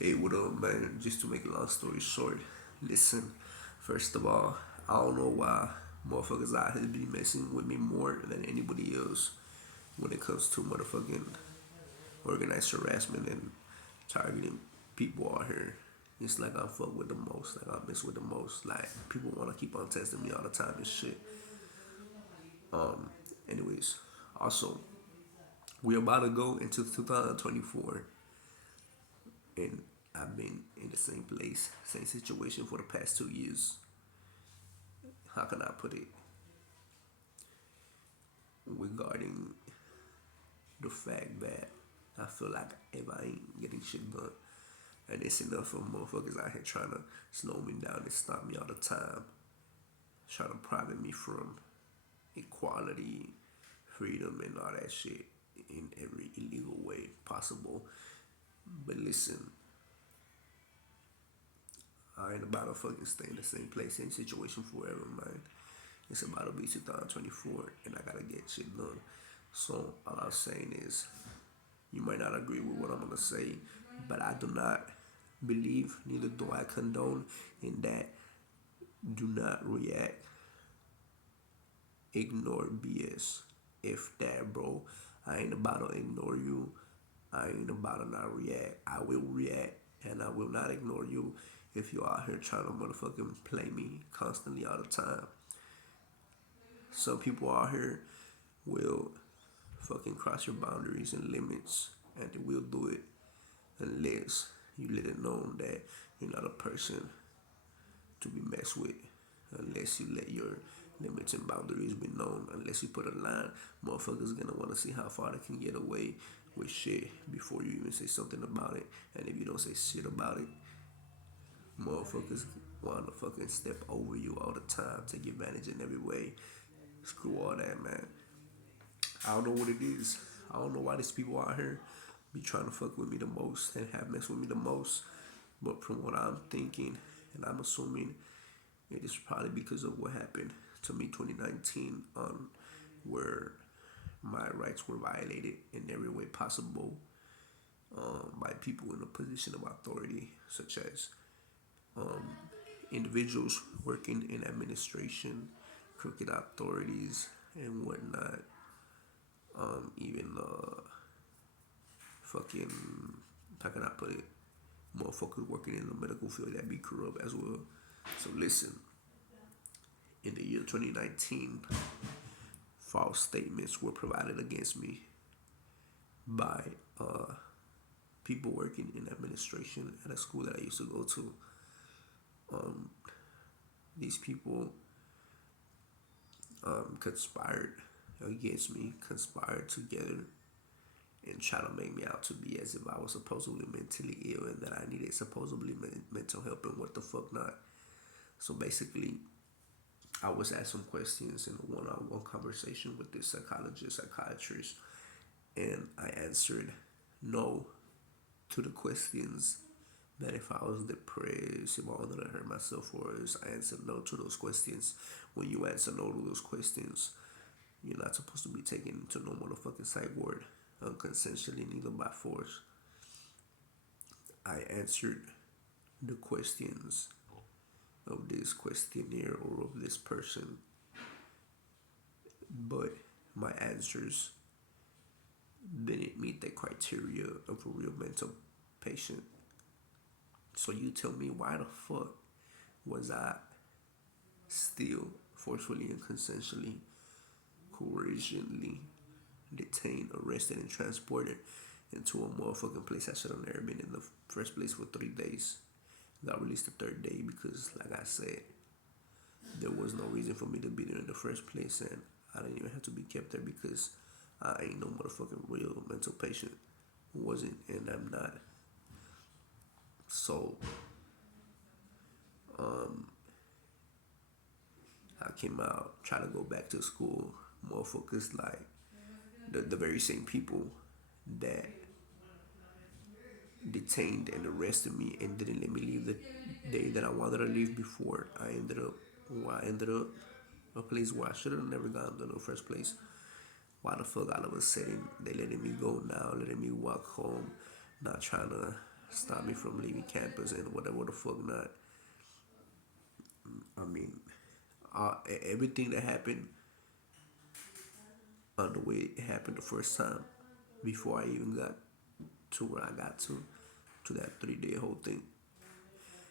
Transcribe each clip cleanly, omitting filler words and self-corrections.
Hey, what up, man? Just to make a long story short, listen. First of all, I don't know why motherfuckers out here be messing with me more than anybody else when it comes to motherfucking organized harassment and targeting people out here. It's like I fuck with the most, like I mess with the most. Like people wanna keep on testing me all the time and shit. Anyways, also we're about to go into 2024, and I've been in the same place, same situation for the past 2 years. How can I put it? Regarding the fact that I feel like if I ain't getting shit done, and it's enough of motherfuckers out here trying to slow me down and stop me all the time, trying to private me from equality, freedom, and all that shit in every illegal way possible. But listen, I ain't about to fucking stay in the same place, same situation forever, man. It's about to be 2024, and I gotta get shit done. So all I'm saying is, you might not agree with what I'm gonna say, but I do not believe, neither do I condone in that. Do not react, ignore BS. If that, bro, I ain't about to ignore you. I ain't about to not react. I will react, and I will not ignore you if you're out here trying to motherfucking play me constantly all the time. Some people out here will fucking cross your boundaries and limits, and they will do it unless you let it known that you're not a person to be messed with, unless you let your limits and boundaries be known, unless you put a line. Motherfuckers gonna wanna see how far they can get away with shit before you even say something about it. And if you don't say shit about it, motherfuckers wanna fucking step over you all the time, take advantage in every way. Screw all that, man. I don't know what it is. I don't know why these people out here be trying to fuck with me the most and have messed with me the most. But from what I'm thinking, and I'm assuming, it is probably because of what happened to me 2019, where my rights were violated in every way possible, by people in a position of authority, such as individuals working in administration, crooked authorities, and whatnot. Even fucking, how can I put it? Motherfuckers working in the medical field that be corrupt as well. So listen, in the year 2019, false statements were provided against me by uh, people working in administration at a school that I used to go to. These people conspired against me, conspired together, and try to make me out to be as if I was supposedly mentally ill and that I needed supposedly mental help and what the fuck not. So basically, I was asked some questions in a one-on-one conversation with this psychiatrist, and I answered no to the questions. That if I was depressed, if I wanted to hurt myself, or I answered no to those questions. When you answer no to those questions, you're not supposed to be taken to no motherfucking psych ward unconsensually, neither by force. I answered the questions of this questionnaire or of this person, but my answers didn't meet the criteria of a real mental patient. So you tell me, why the fuck was I still forcefully and consensually, coercionally detained, arrested, and transported into a motherfucking place I should have never been in the first place for 3 days? Got released the third day because, like I said, there was no reason for me to be there in the first place, and I didn't even have to be kept there because I ain't no motherfucking real mental patient. Wasn't, and I'm not. So I came out, try to go back to school. Motherfuckers like the very same people that detained and arrested me and didn't let me leave the day that I wanted to leave before I ended up a place where I should have never gone to in the first place. Why the fuck all of a sudden they letting me go now, letting me walk home, not trying to stop me from leaving campus and whatever the fuck not. I mean, everything that happened on the way it happened the first time, before I even got to where I got to that 3 day whole thing.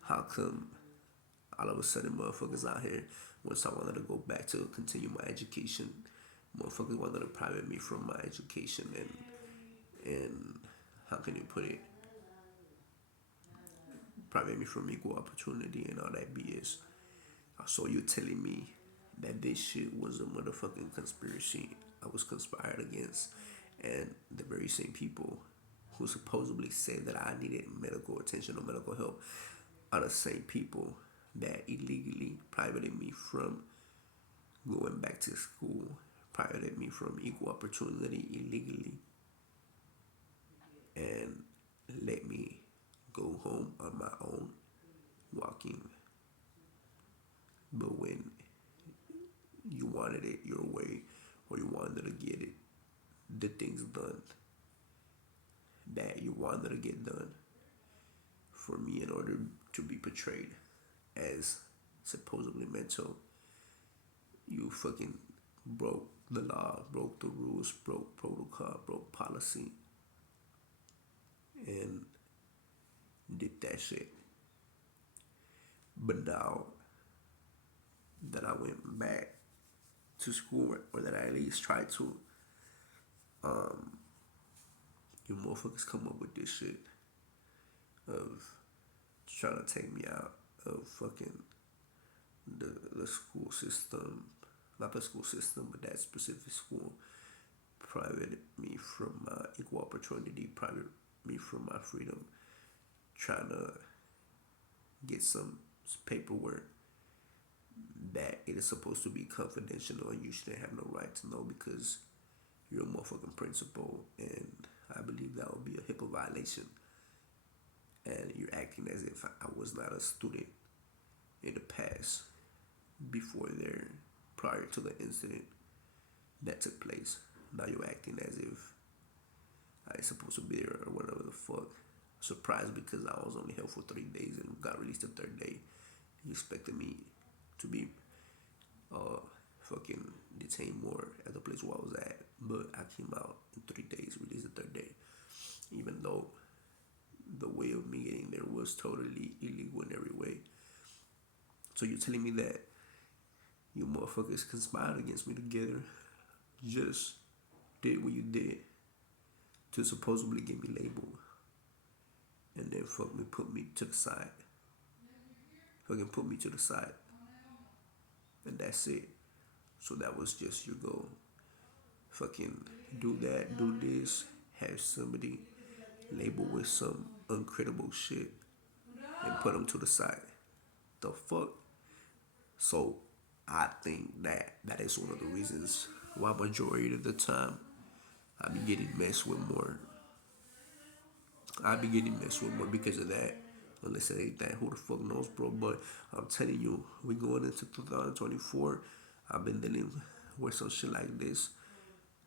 How come all of a sudden motherfuckers out here, once I wanted to go back to continue my education, motherfuckers wanted to private me from my education and how can you put it, private me from equal opportunity and all that BS. So you're telling me that this shit was a motherfucking conspiracy I was conspired against, and the very same people who supposedly said that I needed medical attention or medical help are the same people that illegally privated me from going back to school, privated me from equal opportunity illegally, and let me go home on my own, walking. But when you wanted it your way or you wanted to get it, the things done that you wanted to get done for me in order to be portrayed as supposedly mental, you fucking broke the law, broke the rules, broke protocol, broke policy, and did that shit. But now that I went back to school, or that I at least tried to, you motherfuckers come up with this shit of trying to take me out of fucking the school system, not the school system, but that specific school, private me from my equal opportunity, private me from my freedom, trying to get some paperwork that it is supposed to be confidential and you shouldn't have no right to know because you're a motherfucking principal, and I believe that would be a HIPAA violation. And you're acting as if I was not a student in the past, before there, prior to the incident that took place. Now you're acting as if I ain't supposed to be there or whatever the fuck. Surprised because I was only held for 3 days and got released the third day. You expected me to be fucking detained more at the place where I was at, but I came out in 3 days, released the third day, even though the way of me getting there was totally illegal in every way. So you're telling me that you motherfuckers conspired against me together, just did what you did to supposedly get me labeled, and then fuck me, put me to the side. Fucking put me to the side. And that's it. So that was just your goal. Fucking do that, do this, have somebody labeled with some uncredible shit and put them to the side. The fuck? So I think that that is one of the reasons why majority of the time I be getting messed with more. I be getting messed with more because of that. Unless it ain't that, who the fuck knows, bro? But I'm telling you, we going into 2024. I've been dealing with some shit like this,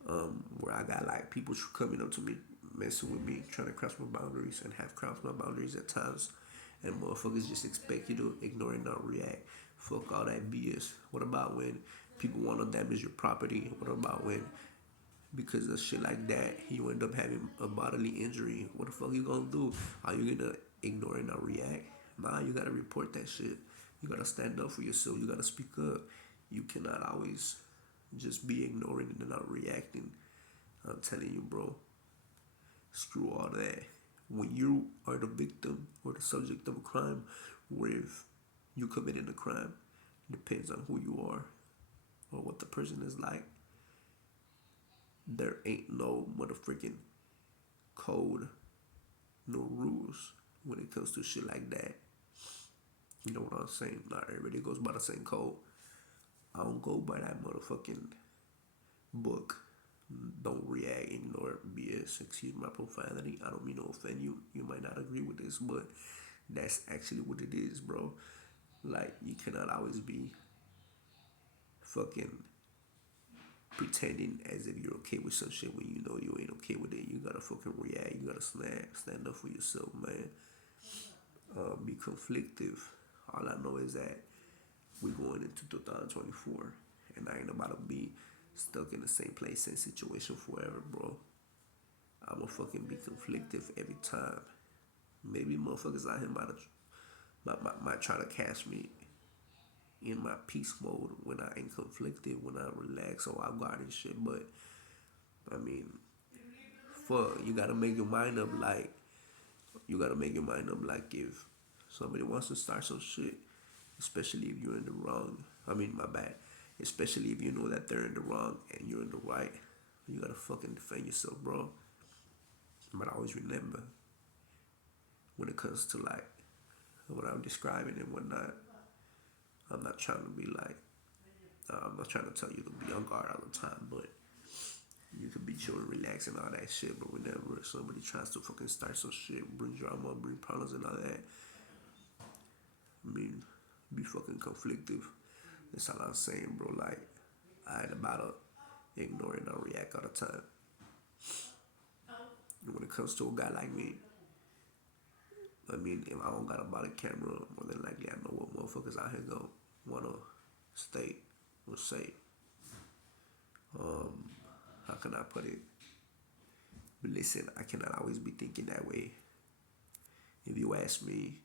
where I got like people coming up to me, messing with me, trying to cross my boundaries, and have crossed my boundaries at times. And motherfuckers just expect you to ignore and not react. Fuck all that BS. What about when people want to damage your property? What about when, because of shit like that, you end up having a bodily injury? What the fuck you gonna do? Are you gonna ignore and not react? Nah, you gotta report that shit. You gotta stand up for yourself. You gotta speak up. You cannot always just be ignoring and not reacting. I'm telling you, bro. Screw all that. When you are the victim or the subject of a crime, or if you committed a crime, depends on who you are or what the person is like. There ain't no motherfucking code, no rules when it comes to shit like that. You know what I'm saying? Not everybody goes by the same code. I don't go by that motherfucking book. Don't react, ignore BS. Excuse my profanity. I don't mean to offend you. You might not agree with this, but that's actually what it is, bro. Like, you cannot always be fucking pretending as if you're okay with some shit when you know you ain't okay with it. You gotta fucking react. You gotta stand up for yourself, man. Be conflictive. All I know is that we going into 2024, and I ain't about to be stuck in the same place, same situation forever, bro. I'ma fucking be conflictive every time. Maybe motherfuckers out here might try to catch me in my peace mode when I ain't conflicted, when I relax or I guard and shit. But I mean, fuck, you gotta make your mind up like if somebody wants to start some shit, especially if you're in the wrong. I mean, my bad. Especially if you know that they're in the wrong and you're in the right, you gotta fucking defend yourself, bro. But I always remember when it comes to like what I'm describing and whatnot, I'm not trying to be like, I'm not trying to tell you to be on guard all the time, but you could be chill and relax and all that shit. But whenever somebody tries to fucking start some shit, bring drama, bring problems and all that, I mean, be fucking conflictive. That's all I'm saying, bro. Like, I ain't about to ignore and not react all the time. And when it comes to a guy like me, I mean, if I don't got a body camera, more than likely I know what motherfuckers out here go wanna state or say. How can I put it? But listen, I cannot always be thinking that way. If you ask me,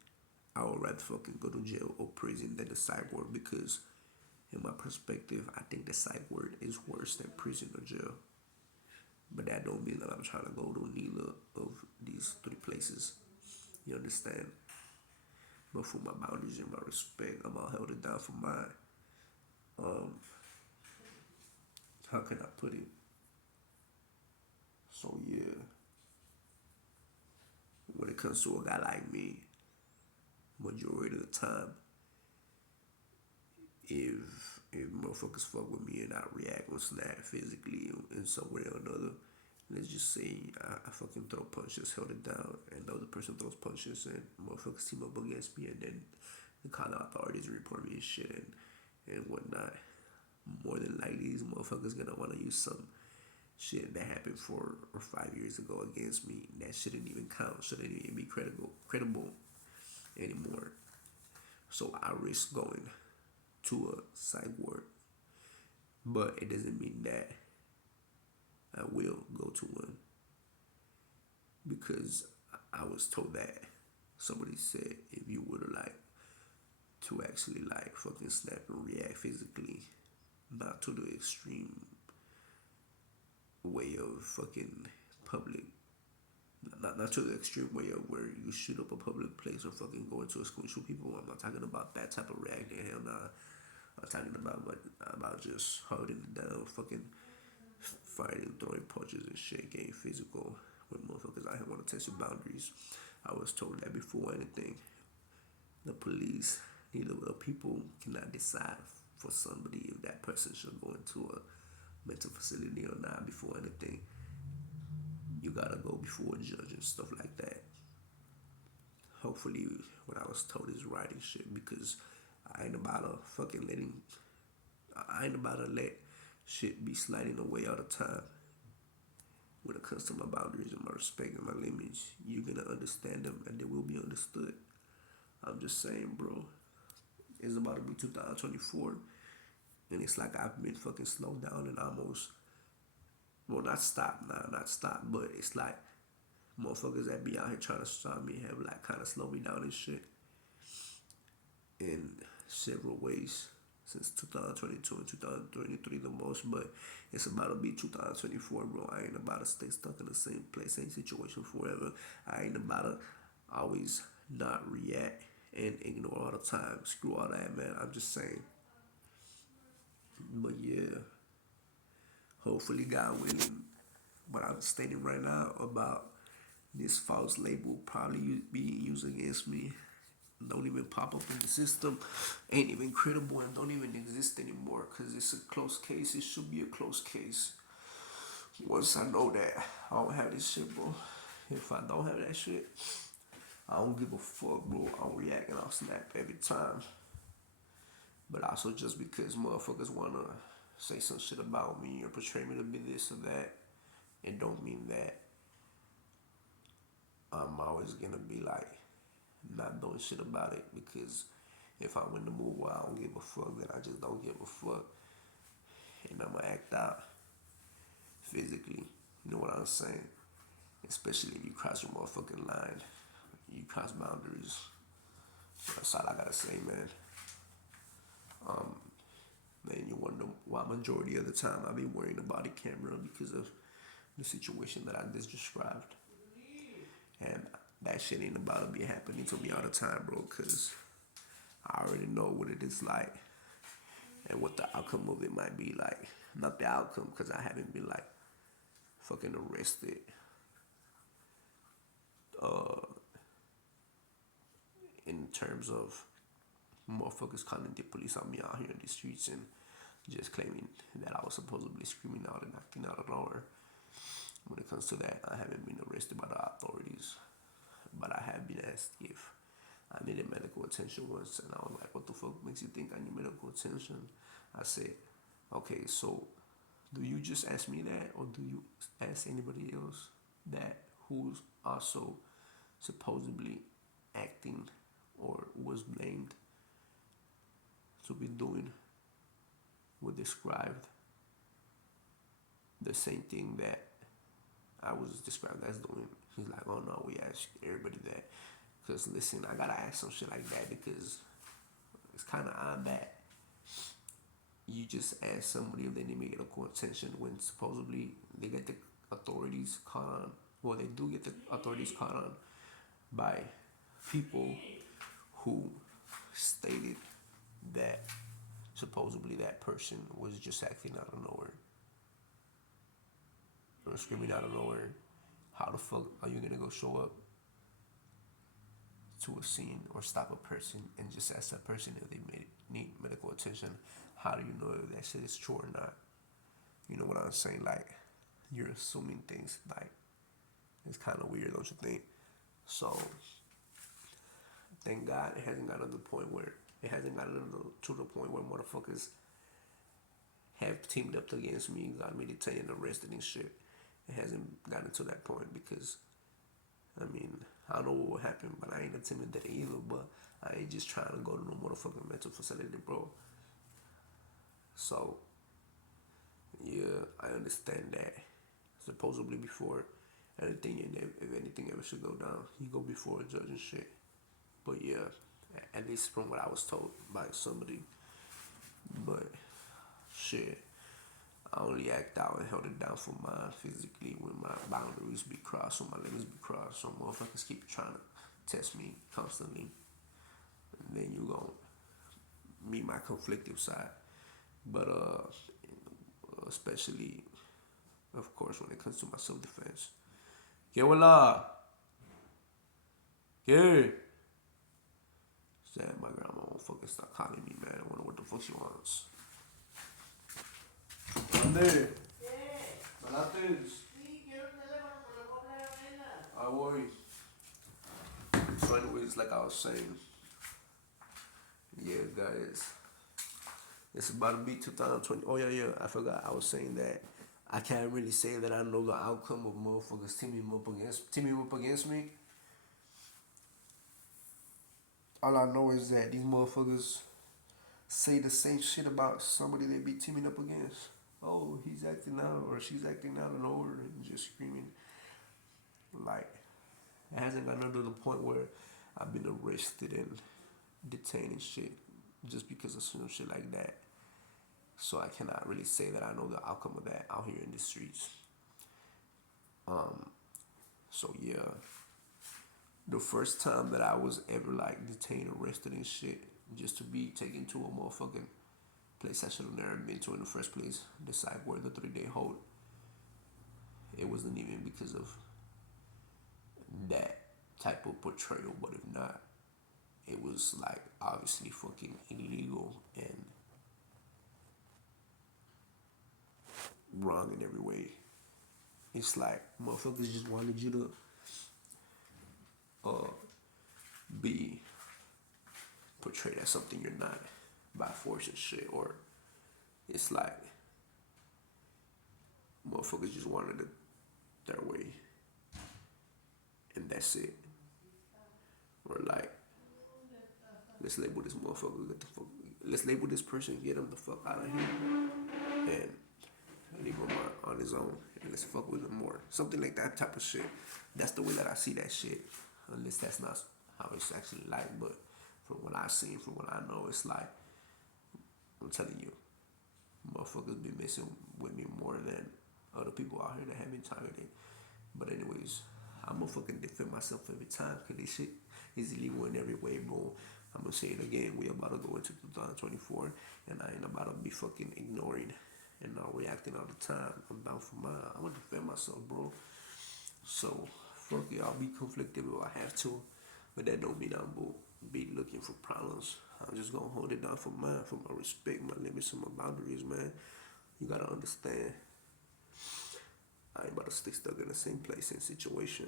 I would rather fucking go to jail or prison than the psych ward because, in my perspective, I think the psych ward is worse than prison or jail. But that don't mean that I'm trying to go to neither of these three places. You understand? But for my boundaries and my respect, I'm all held it down for mine. Um, how can I put it? So yeah, when it comes to a guy like me, majority of the time, if motherfuckers fuck with me and I react or snap physically in some way or another, let's just say I fucking throw punches, held it down, and the other person throws punches, and motherfuckers team up against me, and then they call the authorities and report me and shit and whatnot. More than likely, these motherfuckers gonna wanna use some shit that happened 4 or 5 years ago against me. That shouldn't even count. Shouldn't even be credible anymore. So I risk going to a psych ward, but it doesn't mean that I will go to one because I was told that somebody said if you were to like to actually like fucking snap and react physically, not to the extreme way of fucking public, not to the extreme way of where you shoot up a public place or fucking go into a school and shoot people. I'm not talking about that type of reacting. Hell nah. I'm talking about just holding it down, fucking fighting, throwing punches and shit, getting physical with motherfuckers out here want to test your boundaries. I was told that before anything, the police, neither the people cannot decide for somebody if that person should go into a mental facility or not before anything. You gotta go before a judge and stuff like that. Hopefully, what I was told is right and shit because I ain't about to fucking letting. I ain't about to let shit be sliding away all the time. When it comes to my boundaries and my respect and my limits, you're gonna understand them and they will be understood. I'm just saying, bro. It's about to be 2024, and it's like I've been fucking slowed down and almost, well, not stop, nah, not stop, but it's like motherfuckers that be out here trying to stop me have like kind of slowed me down and shit in several ways since 2022 and 2023 the most, but it's about to be 2024, bro. I ain't about to stay stuck in the same place, same situation forever. I ain't about to always not react and ignore all the time. Screw all that, man. I'm just saying. But yeah, hopefully, God willing, what I'm stating right now about this false label probably being used against me don't even pop up in the system, ain't even credible, and don't even exist anymore because it's a close case. It should be a close case. Once I know that I don't have this shit, bro. If I don't have that shit, I don't give a fuck, bro. I'll react and I'll snap every time. But also just because motherfuckers wanna say some shit about me or portray me to be this or that, it don't mean that I'm always gonna be like not doing shit about it, because if I'm in the mood where I don't give a fuck, then I just don't give a fuck, and I'ma act out physically. You know what I'm saying? Especially if you cross your motherfucking line, you cross boundaries. That's all I gotta say, man. Man, you wonder why majority of the time I be wearing a body camera, because of the situation that I just described. And that shit ain't about to be happening to me all the time, bro, because I already know what it is like and what the outcome of it might be like. Not the outcome, because I haven't been like fucking arrested in terms of motherfuckers calling the police on me out here in the streets and just claiming that I was supposedly screaming out and acting out of nowhere. When it comes to that, I haven't been arrested by the authorities, but I have been asked if I needed medical attention once, and I was like, "What the fuck makes you think I need medical attention?" I said, "Okay, so do you just ask me that, or do you ask anybody else that who's also supposedly acting or was blamed to be doing what described the same thing that I was described as doing?" He's like, "Oh no, we ask everybody that." Because listen, I gotta ask some shit like that, because it's kind of odd that you just ask somebody if they need medical attention when supposedly they get the authorities caught on. Well, they do get the authorities caught on by people who stated that supposedly that person was just acting out of nowhere or screaming out of nowhere. How the fuck are you gonna go show up to a scene or stop a person and just ask that person if they need medical attention? How do you know if that shit is true or not? You know what I'm saying? Like, you're assuming things. Like, it's kind of weird, don't you think? So, thank God it hasn't gotten to the point where motherfuckers have teamed up against me, got me detained and arrested and shit. It hasn't gotten to that point, because I mean, I don't know what will happen, but I ain't intimidated either. But I ain't just trying to go to no motherfucking mental facility, bro. So, yeah, I understand that. Supposedly before anything, if anything ever should go down, you go before a judge and shit. But yeah, at least from what I was told by somebody. But shit, I only act out and held it down for mine physically when my boundaries be crossed, when my limits be crossed. So motherfuckers keep trying to test me constantly. And then you gon' meet my conflictive side. But especially, of course, when it comes to my self-defense. Que voila! Que? Sad, my grandma won't fucking stop calling me, man. I wonder what the fuck she wants. ¿Dónde? Malates. I worry. So anyways, like I was saying, yeah, guys, it's about to be 2020. Oh yeah, I forgot. I was saying that I can't really say that I know the outcome of motherfuckers teaming up against me. All I know is that these motherfuckers say the same shit about somebody they be teaming up against. Oh, he's acting out or she's acting out of nowhere and just screaming. Like, it hasn't gotten to the point where I've been arrested and detained and shit just because of some shit like that. So I cannot really say that I know the outcome of that out here in the streets. So yeah, the first time that I was ever like detained, arrested and shit, just to be taken to a motherfucking place I should have never been to in the first place, the psych ward, the 3-day hold. It wasn't even because of that type of portrayal, but if not, it was like obviously fucking illegal and wrong in every way. It's like motherfuckers just wanted you to be portrayed as something you're not by force and shit, or it's like Motherfuckers just wanted it their way, and that's it. Or like, let's label this motherfucker, get the fuck, let's label this person, get him the fuck out of here, and leave him on his own, and let's fuck with him more. Something like that type of shit. That's the way that I see that shit. Unless that's not how it's actually like, but from what I seen, from what I know, it's like, I'm telling you, motherfuckers be messing with me more than other people out here that have been targeted. But anyways, I'm gonna fucking defend myself every time because this shit is illegal in every way, bro. I'm gonna say it again. We about to go into 2024, and I ain't about to be fucking ignoring and not reacting all the time. I'm down for mine. I'm gonna defend myself, bro. So fuck it. I'll be conflicted if I have to, but that don't mean I'm gonna be looking for problems. I'm just gonna hold it down for mine, for my respect, my limits, and my boundaries, man. You gotta understand. I ain't about to stay stuck in the same place and situation.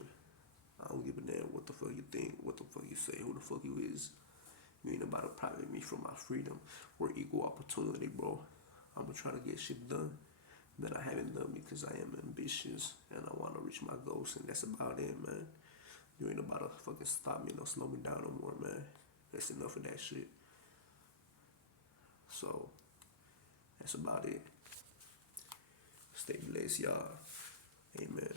I don't give a damn what the fuck you think, what the fuck you say, who the fuck you is. You ain't about to private me from my freedom. We're equal opportunity, bro. I'm gonna try to get shit done that I haven't done because I am ambitious and I wanna reach my goals, and that's about it, man. You ain't about to fucking stop me, no slow me down no more, man. That's enough of that shit. So that's about it. Stay blessed, y'all. Amen.